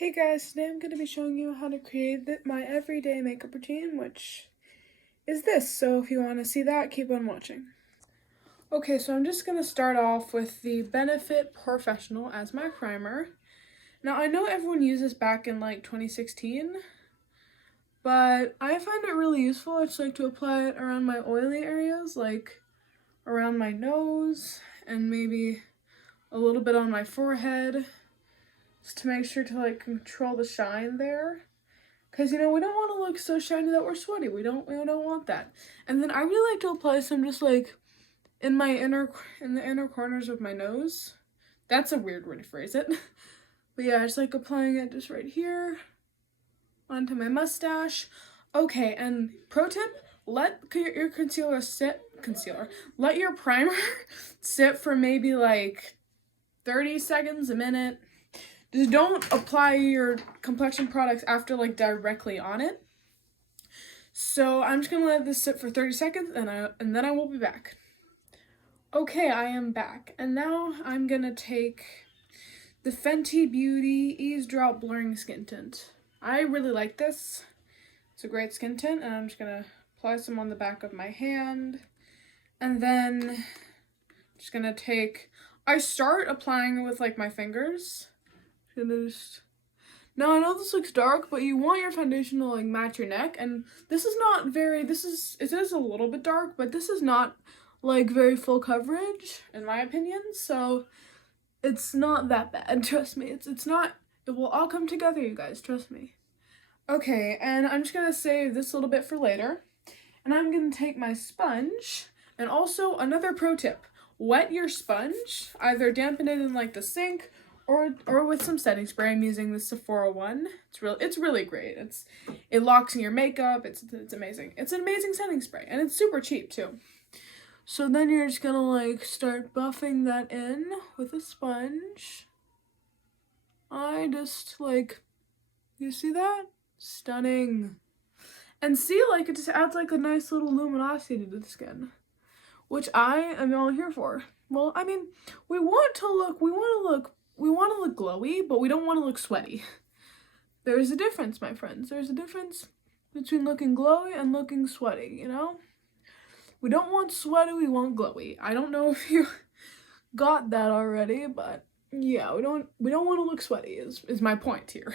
Hey guys, today I'm going to be showing you how to create my everyday makeup routine, which is this. So if you want to see that, keep on watching. Okay, so I'm just going to start off with the Benefit Professional as my primer. Now I know everyone used this back in like 2016, but I find it really useful. I just like to apply it around my oily areas, like around my nose and maybe a little bit on my forehead, just to make sure to like control the shine there. Cause we don't want to look so shiny that we're sweaty. We don't want that. And then I really like to apply some just like in the inner corners of my nose. That's a weird way to phrase it. But yeah, I just like applying it just right here onto my mustache. Okay, and pro tip, let your let your primer sit for maybe like 30 seconds, a minute. Just don't apply your complexion products after like directly on it. So I'm just gonna let this sit for 30 seconds and then I will be back. Okay, I am back. And now I'm gonna take the Fenty Beauty Ease Drop Blurring Skin Tint. I really like this. It's a great skin tint, and I'm just gonna apply some on the back of my hand. And then just gonna I start applying it with like my fingers. Now I know this looks dark, but you want your foundation to like match your neck, and it is a little bit dark, but this is not like very full coverage in my opinion, so it's not that bad. Trust me, it's not. It will all come together, you guys, trust me. Okay, and I'm just gonna save this little bit for later, and I'm gonna take my sponge. And also another pro tip, wet your sponge, either dampen it in like the sink or with some setting spray. I'm using the Sephora one. It's really great. It locks in your makeup. It's amazing. It's an amazing setting spray, and it's super cheap too. So then you're just gonna like start buffing that in with a sponge. I just like, you see that? Stunning. And see, like it just adds like a nice little luminosity to the skin, which I am all here for. Well, I mean, we want to look glowy, but we don't want to look sweaty. There's a difference, my friends. There's a difference between looking glowy and looking sweaty, you know? We don't want sweaty, we want glowy. I don't know if you got that already, but yeah, we don't want to look sweaty is my point here.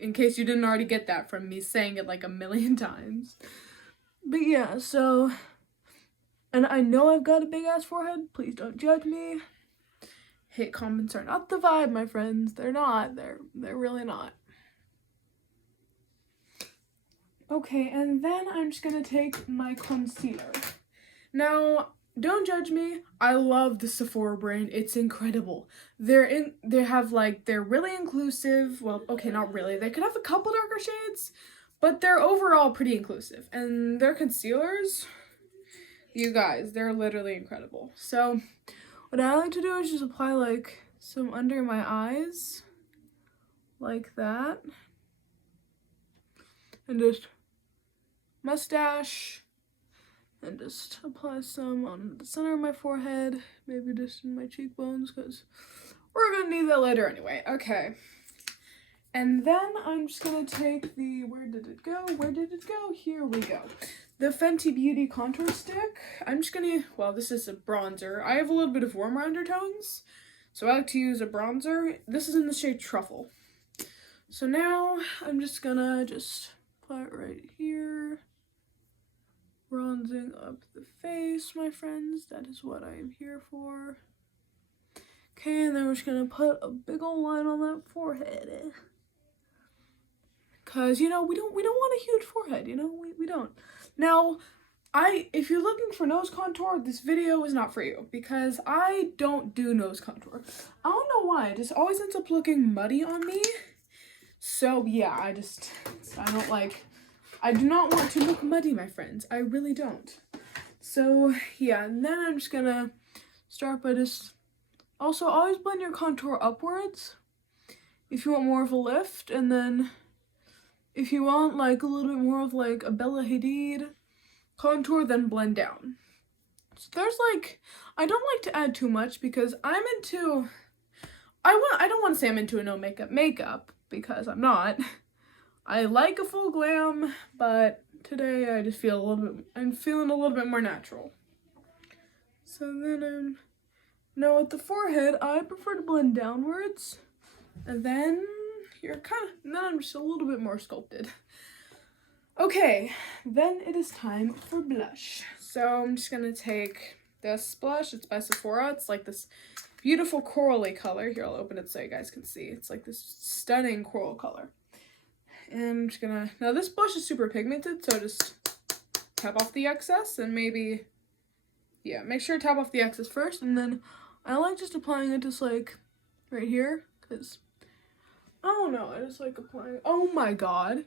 In case you didn't already get that from me saying it like a million times. But yeah, so, and I know I've got a big ass forehead. Please don't judge me. Hate comments are not the vibe, my friends. They're not. They're really not. Okay, and then I'm just gonna take my concealer. Now, don't judge me. I love the Sephora brand. It's incredible. They're really inclusive. Well, okay, not really. They could have a couple darker shades, but they're overall pretty inclusive. And their concealers, you guys, they're literally incredible. So what I like to do is just apply like some under my eyes, like that, and just mustache, and just apply some on the center of my forehead, maybe just in my cheekbones, because we're gonna need that later anyway. Okay. And then I'm just gonna take the, where did it go? Here we go. The Fenty Beauty Contour Stick. I'm just gonna, well, this is a bronzer. I have a little bit of warmer undertones, so I like to use a bronzer. This is in the shade Truffle. So now I'm just gonna apply it right here. Bronzing up the face, my friends. That is what I am here for. Okay, and then we're just gonna put a big old line on that forehead. Cause we don't want a huge forehead, we don't. Now, if you're looking for nose contour, this video is not for you, because I don't do nose contour. I don't know why, it just always ends up looking muddy on me. So yeah, I do not want to look muddy, my friends. I really don't. So yeah, and then I'm just gonna start by also always blend your contour upwards if you want more of a lift, and then if you want like a little bit more of like a Bella Hadid contour, then blend down. So there's I don't like to add too much, because I don't want to say I'm into a no makeup, because I'm not. I like a full glam, but today I just feel I'm feeling a little bit more natural. So then now with the forehead, I prefer to blend downwards, and then then I'm just a little bit more sculpted. Okay, then it is time for blush. So I'm just gonna take this blush. It's by Sephora. It's like this beautiful corally color. Here, I'll open it so you guys can see. It's like this stunning coral color. And I'm just gonna, now this blush is super pigmented, so just tap off the excess and maybe, yeah, make sure to tap off the excess first, and then I like just applying it just like right here, because, I don't know, I just like applying, oh my god,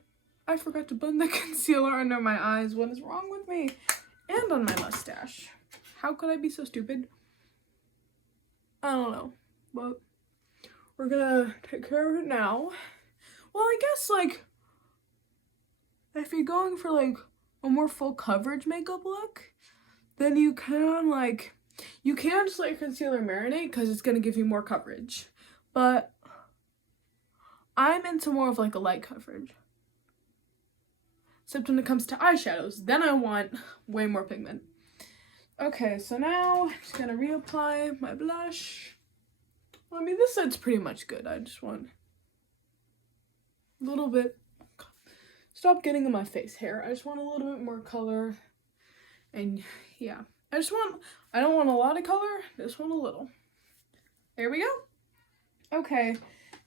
I forgot to blend the concealer under my eyes. What is wrong with me? And on my mustache. How could I be so stupid? I don't know, but we're gonna take care of it now. Well, I guess, like, if you're going for, like, a more full coverage makeup look, then you can just let your concealer marinate because it's going to give you more coverage. But I'm into more of, like, a light coverage. Except when it comes to eyeshadows, then I want way more pigment. Okay, so now I'm just going to reapply my blush. Well, I mean, this side's pretty much good. I just want a little bit. Stop getting in my face hair. I just want a little bit more color. And yeah, I don't want a lot of color, I just want a little. There we go. Okay,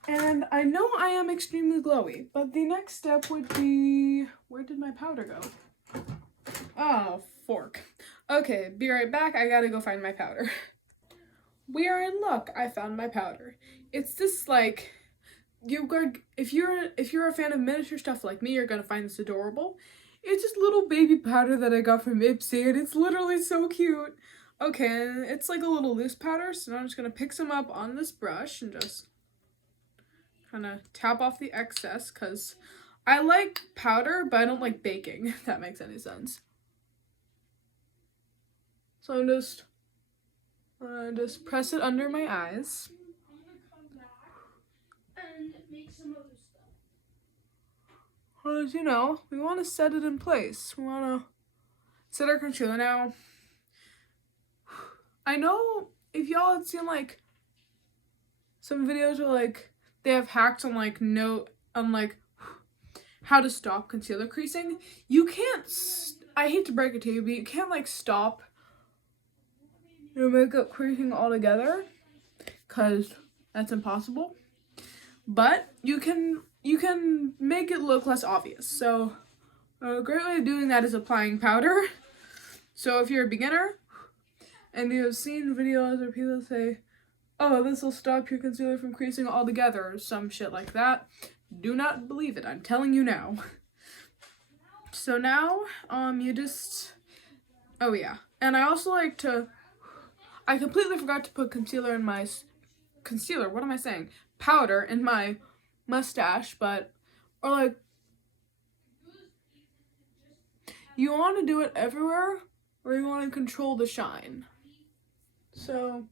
and I know I am extremely glowy, but the next step would be, where did my powder go? Oh, fork. Okay, be right back. I gotta go find my powder. We are in luck. I found my powder. It's this, like, if you're a fan of miniature stuff like me, you're gonna find this adorable. It's just little baby powder that I got from Ipsy, and it's literally so cute. Okay, and it's like a little loose powder, so now I'm just gonna pick some up on this brush and just kind of tap off the excess, because I like powder, but I don't like baking, if that makes any sense. So I'm just press it under my eyes. Well, as you know, we want to set it in place. We want to set our concealer now. I know if y'all had seen, like, some videos where, like, they have hacks on, like, how to stop concealer creasing. You can't, I hate to break it to you, but you can't, like, stop your makeup creasing altogether, because that's impossible. But you can make it look less obvious. So a great way of doing that is applying powder. So if you're a beginner and you've seen videos where people say, oh, this will stop your concealer from creasing altogether, or some shit like that, do not believe it. I'm telling you now. So now, you just, oh yeah. And I also like to, I completely forgot to put concealer in my, what am I saying? Powder in my mustache, or like, you want to do it everywhere, or you want to control the shine. So,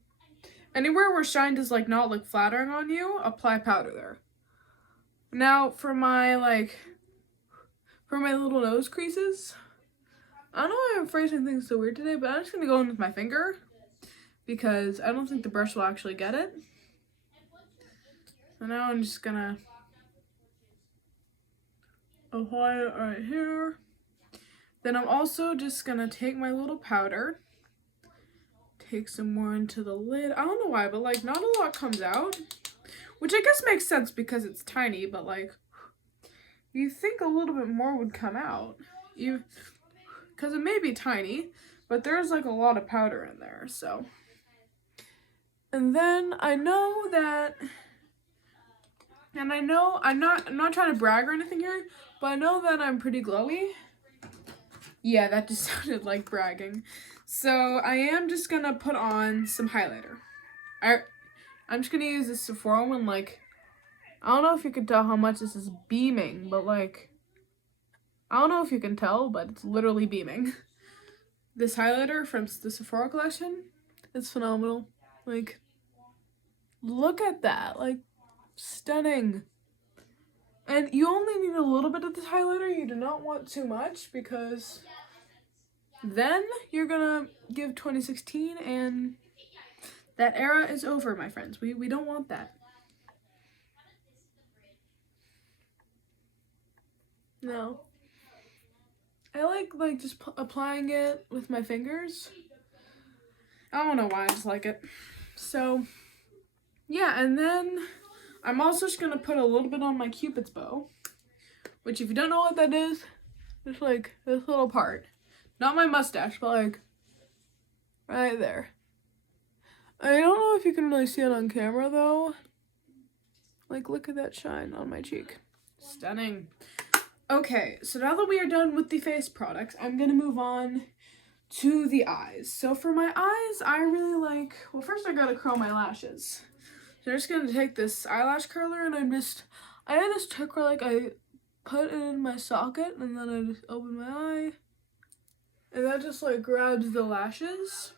anywhere where shine does, like, not look flattering on you, apply powder there. Now, for my little nose creases, I don't know why I'm phrasing things so weird today, but I'm just going to go in with my finger, because I don't think the brush will actually get it. So now I'm just gonna apply it right here. Then I'm also just gonna take my little powder, take some more into the lid. I don't know why, but, like, not a lot comes out, which I guess makes sense because it's tiny, but, like, you think a little bit more would come out. Because it may be tiny, but there's, like, a lot of powder in there, so. And then I know that, and I know, I'm not trying to brag or anything here, but I know that I'm pretty glowy. Yeah, that just sounded like bragging. So I am just gonna put on some highlighter. I'm just gonna use this Sephora one, like, I don't know if you can tell how much this is beaming, but, like, I don't know if you can tell, but it's literally beaming. This highlighter from the Sephora collection, it's phenomenal. Like, look at that, like, stunning. And you only need a little bit of this highlighter. You do not want too much because then you're gonna give 2016 and that era is over, my friends. We don't want that. No. I like just applying it with my fingers. I don't know why, I just like it. So, yeah, and then I'm also just gonna put a little bit on my Cupid's bow, which if you don't know what that is, it's like this little part. Not my mustache, but like right there. I don't know if you can really see it on camera though. Like, look at that shine on my cheek. Stunning. Okay, so now that we are done with the face products, I'm gonna move on to the eyes. So for my eyes, I really like, well, first I gotta curl my lashes. So I'm just gonna take this eyelash curler and I have this trick where like I put it in my socket and then I just open my eye. And that just like grabs the lashes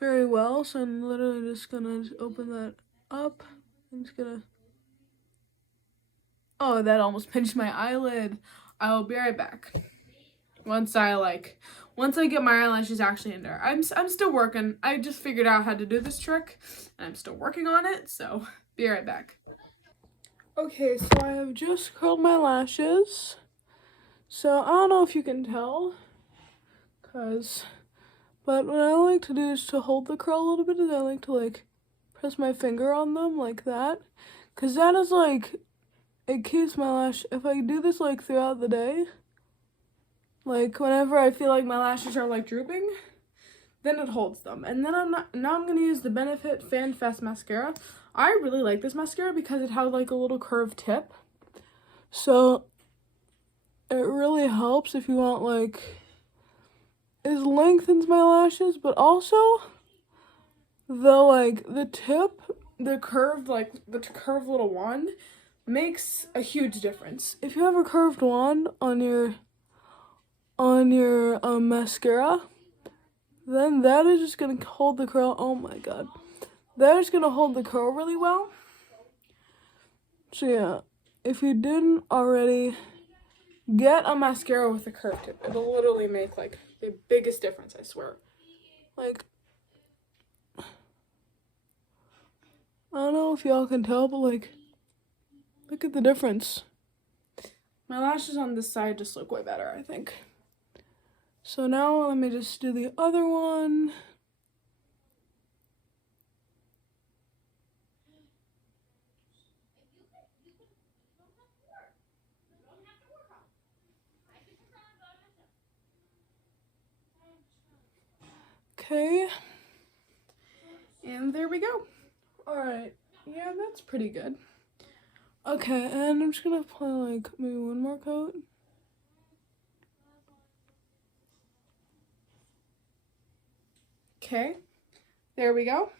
very well. So I'm literally just gonna open that up. I'm just gonna, oh, that almost pinched my eyelid. I will be right back. Once I get my eyelashes actually in there. I'm still working. I just figured out how to do this trick and I'm still working on it, so be right back. Okay, so I have just curled my lashes. So I don't know if you can tell, but what I like to do is to hold the curl a little bit, and I like to like press my finger on them like that, cause that is like, it keeps my lash, if I do this like throughout the day, like whenever I feel like my lashes are like drooping, then it holds them. And then now I'm gonna use the Benefit Fan Fast mascara. I really like this mascara because it has like a little curved tip. So it really helps if you want like, it lengthens my lashes, but also the tip, the curved little wand makes a huge difference. If you have a curved wand on your mascara, then that is just gonna hold the curl. Oh my god, that is gonna hold the curl really well. So yeah, if you didn't already, get a mascara with a curved tip. It'll literally make like the biggest difference, I swear. Like, I don't know if y'all can tell, but like, look at the difference. My lashes on this side just look way better, I think. So now let me just do the other one. Okay. And there we go. Alright. Yeah, that's pretty good. Okay, and I'm just gonna apply like maybe one more coat. Okay. There we go.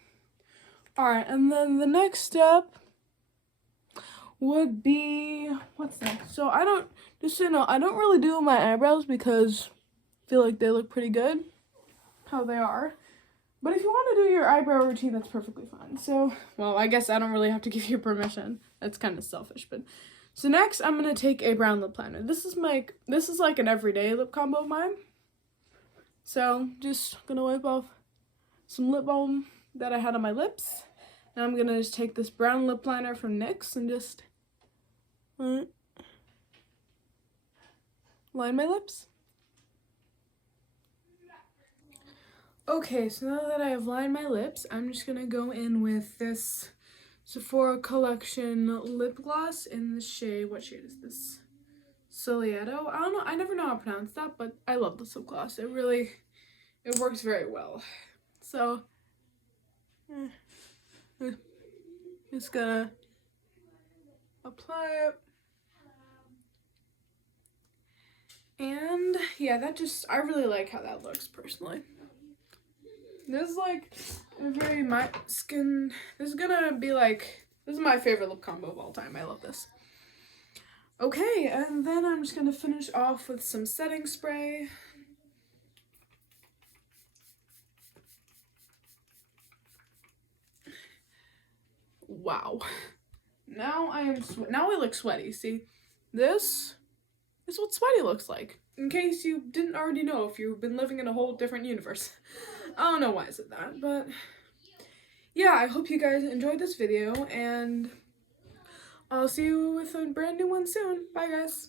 Alright, and then the next step would be, what's next? So I don't really do my eyebrows because I feel like they look pretty good how they are. But if you want to do your eyebrow routine, that's perfectly fine. So, well, I guess I don't really have to give you permission. That's kind of selfish, but so next I'm going to take a brown lip liner. This is like an everyday lip combo of mine. So, just going to wipe off some lip balm that I had on my lips. And I'm going to just take this brown lip liner from NYX and just line my lips. Okay, so now that I have lined my lips, I'm just gonna go in with this Sephora Collection lip gloss in the shade, what shade is this? Soleado. I don't know, I never know how to pronounce that, but I love this lip gloss. It works very well. So, just gonna apply it. And yeah, I really like how that looks personally. This is like my skin. This is gonna be like, this is my favorite lip combo of all time. I love this. Okay, and then I'm just gonna finish off with some setting spray. Wow. now now I look sweaty. See, this is what sweaty looks like. In case you didn't already know, if you've been living in a whole different universe. I don't know why I said that, but yeah, I hope you guys enjoyed this video, and I'll see you with a brand new one soon. Bye, guys.